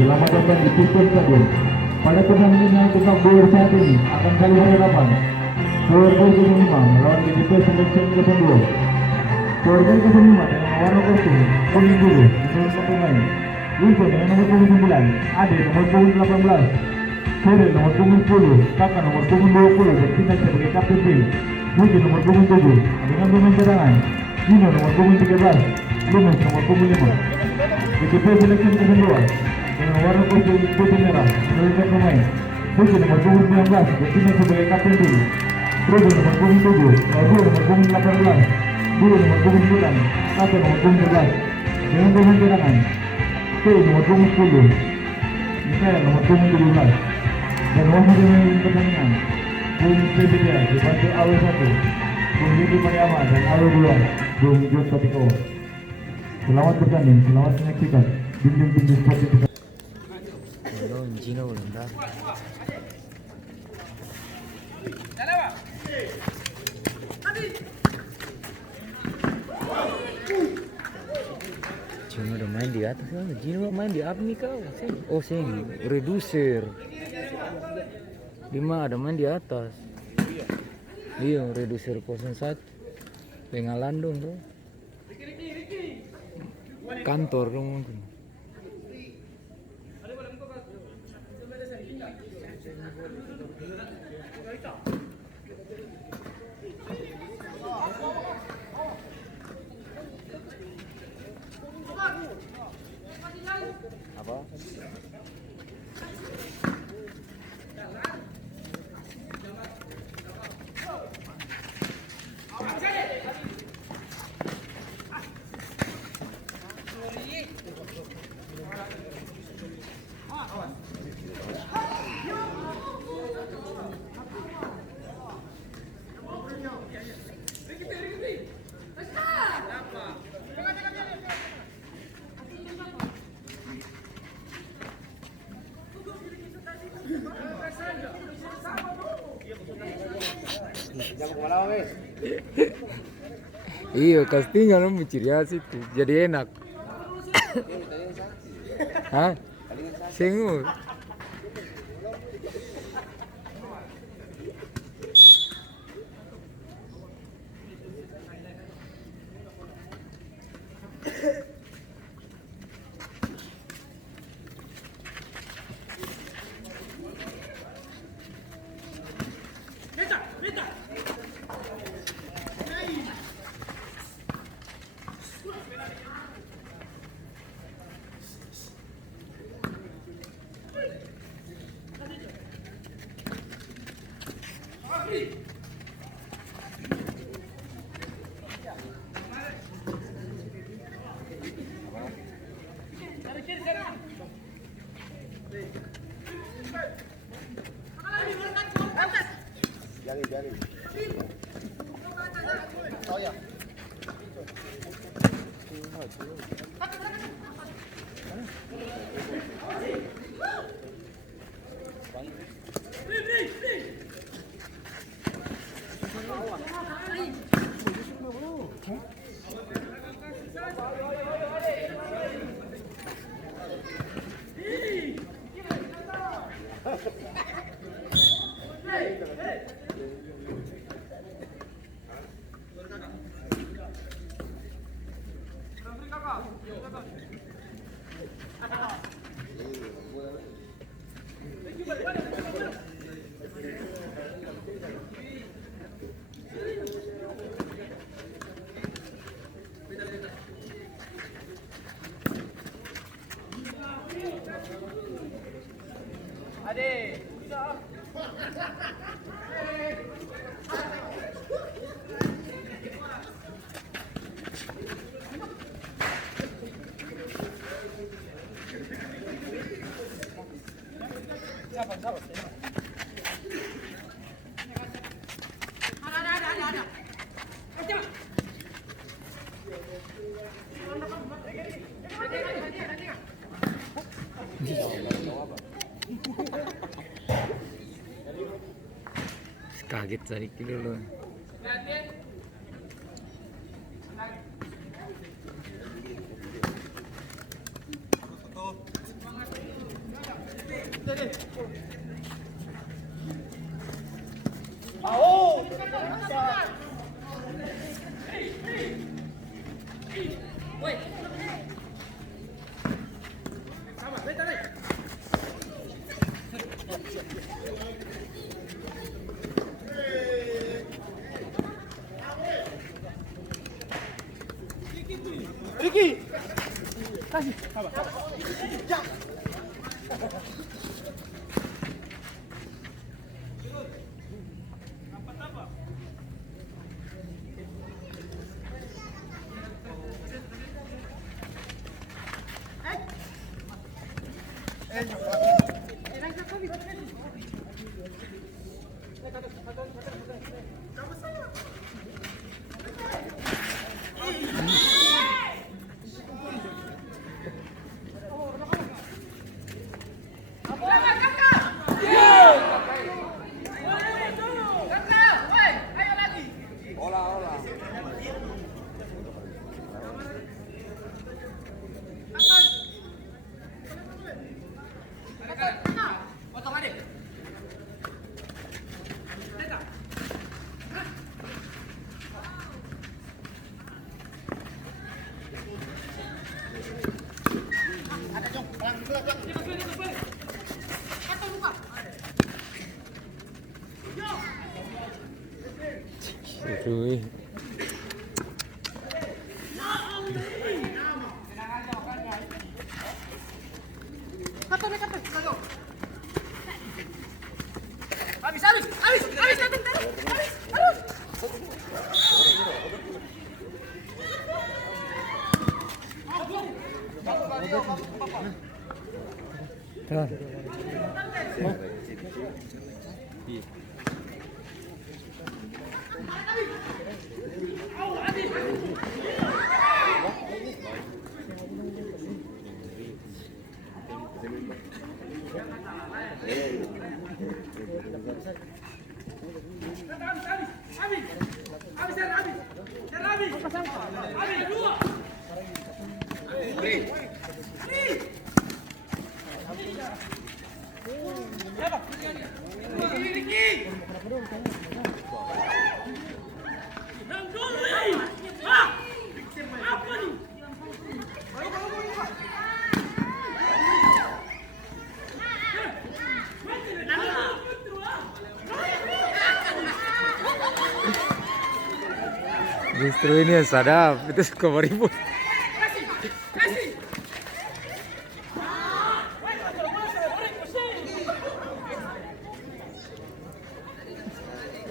Selamat datang di Tirton Stadium. Pada pertandingan yang tetap bola saat ini akan kali berhadapan Powerboy 05 melawan GDP Selection 02. Powerboy 05 dengan warna kartu kuning biru menurut pemain. Wilson dengan nomor punggung 9, Ade nomor punggung 18, Sore nomor punggung 10, Kakak nomor punggung 20 bertindak sebagai kapten tim. Budi nomor punggung 7 dengan pemain cadangan. Gino nomor punggung 13, Lumes nomor punggung 5. GDP Selection 02 dengan warna kartu putih merah menurut pemain. Budi nomor punggung 19 bertindak sebagai kapten tim. Robo nomor punggung 7, Rabu nomor punggung 18, Dulu nomor punggung 9, Kato nomor punggung 11 dengan pemain cadangan. Koi nomor punggung 10, Mikael nomor punggung 17, dan wasit pemain pertandingan Bung Presiden dibantu AW 1, Bung Yudi Mariama dan AW 2, Bung John Patiko. Selamat bertanding, selamat menyaksikan Bimbing Tinju Sport itu. Gino belum dah. Gino udah main di atas kan? Gino main di apa nih kau? Oh sing, reducer. Lima ada main di atas. Iya, reducer 01. Pengalandung tuh. Kantor dong mungkin. Apa? Iya, castingnya lo ciri khas itu, jadi enak. Hah? Sengu. Jari. Oh ya. Kaget tadi dulu. Cuy. Justru ini yang sadap, itu suka meribut.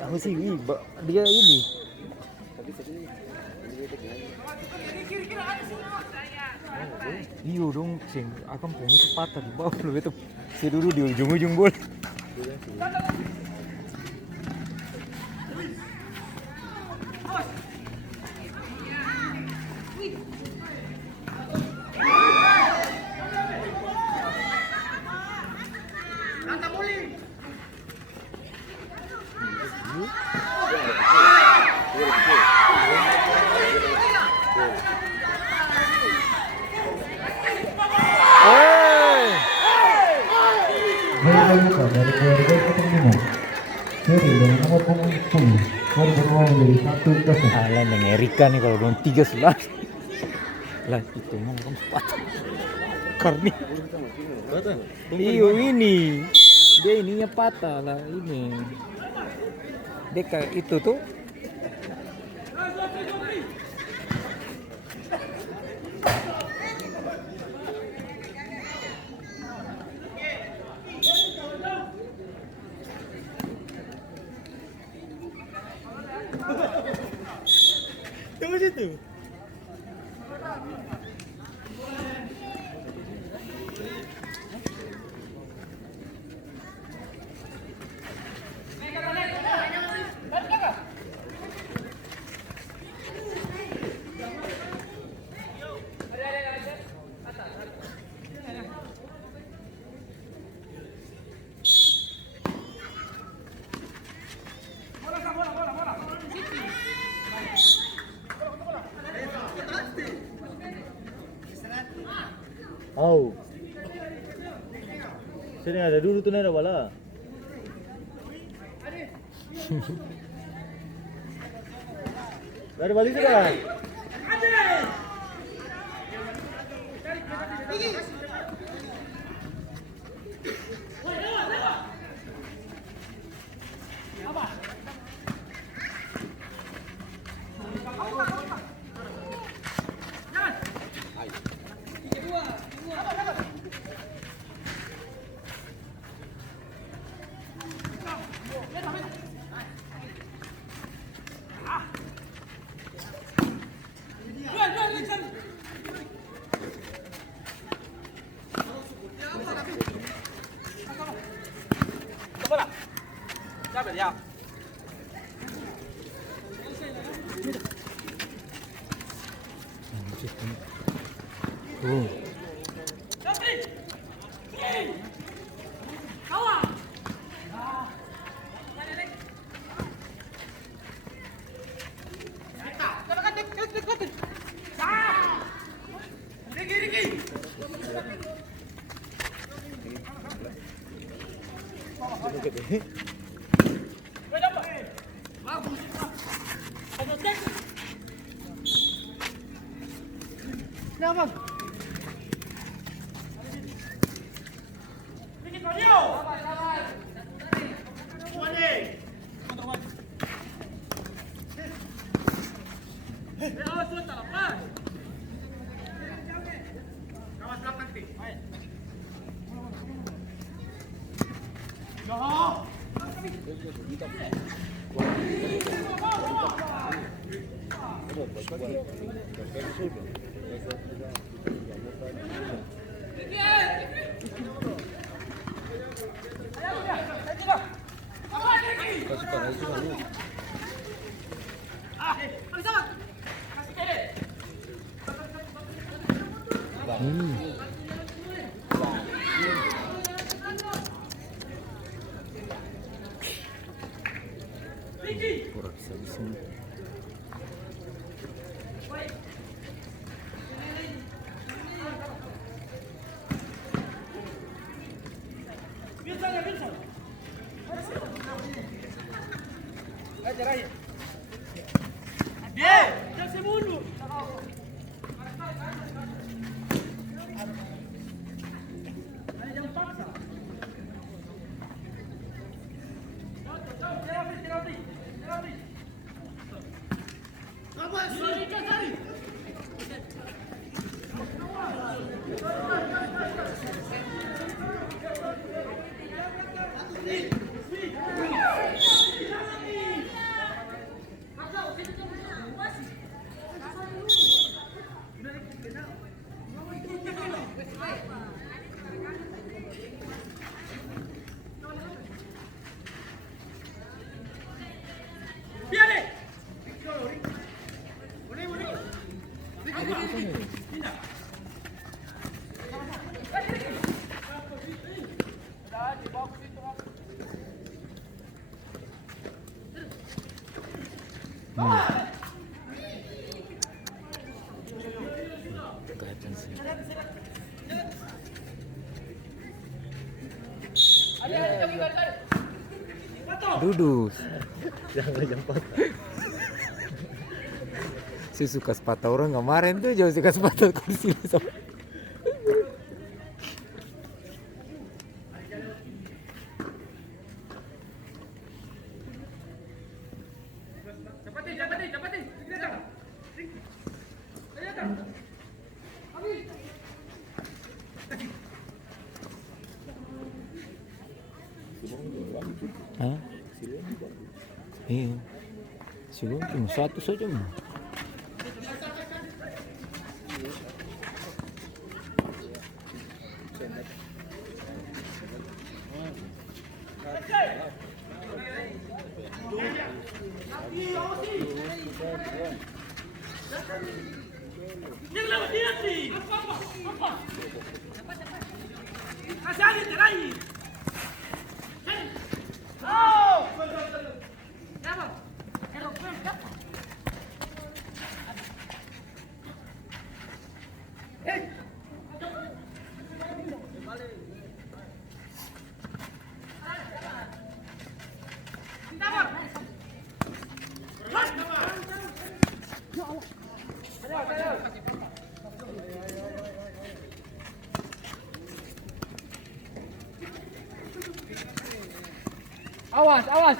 Apa sih ini? Dia ini. Iya dong, sing akan pung itu patah di bawah lu itu. Si dulu di ujung-ujung bola. Dari keluarga ketemu Seri dengan nomor punggung 10 baru bermain dari 1-0. Alah yang Erika nih kalau belum 3-11 lah itu mana kamu patah karni iyo ini dia ininya patah lah ini dia kayak itu tuh Tunggu situ. Sini ada dulu tuh ada bola. Dari balik sudah. Tuh. Kurang bisa di sini. Kelihatan sih. Duduk. Jangan patah. Si suka sepatah orang kemarin tuh jauh suka sepatah kursi sama. Hah? Iya. Siluan cuma satu saja mah. Awas, awas.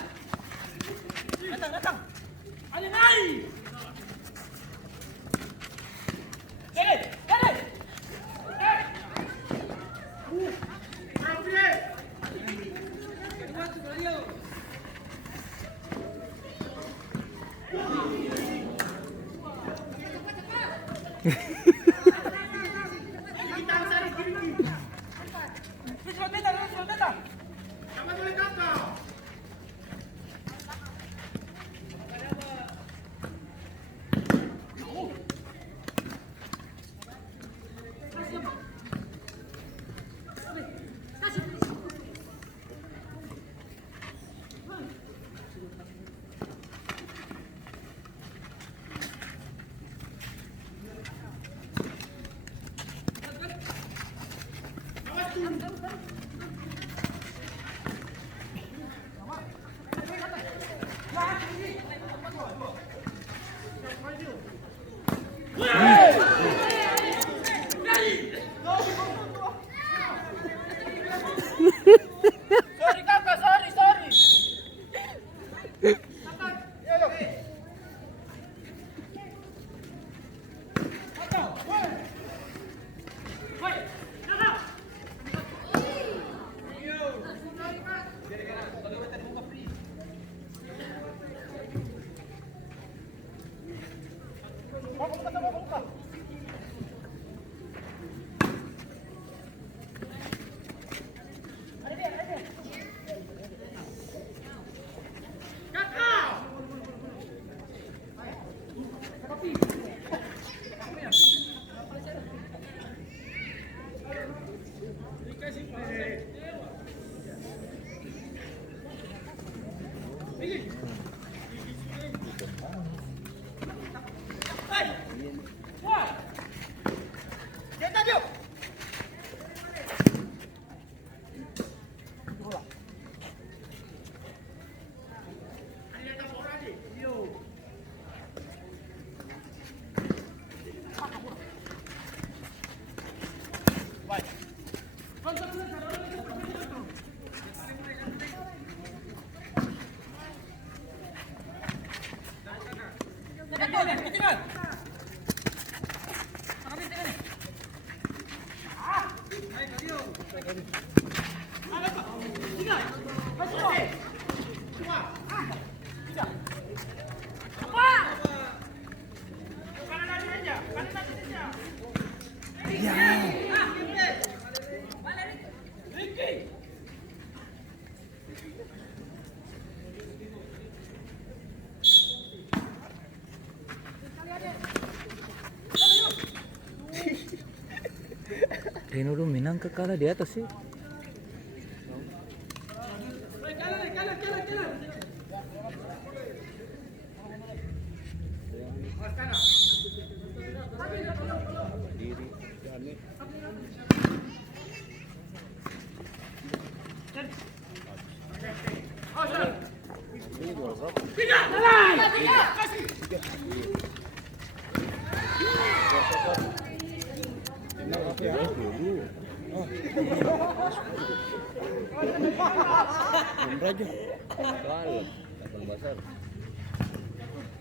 Reno Minang ke kalah di atas sih.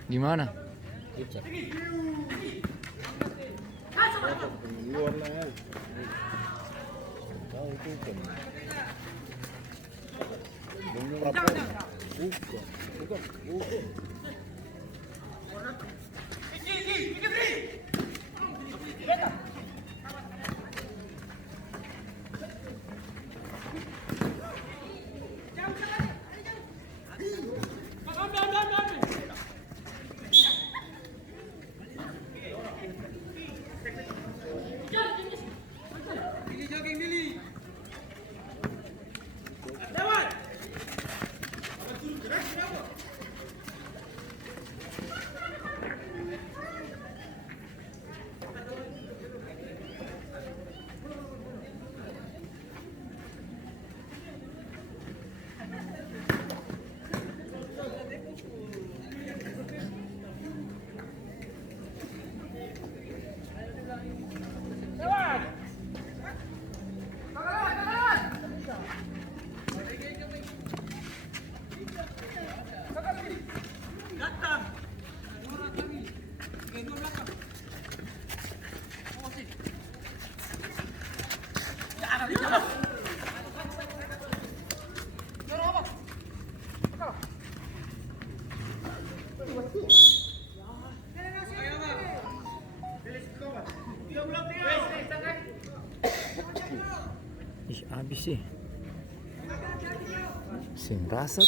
Gimana? Ih, habis sih. Sing rasat.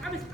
Habis.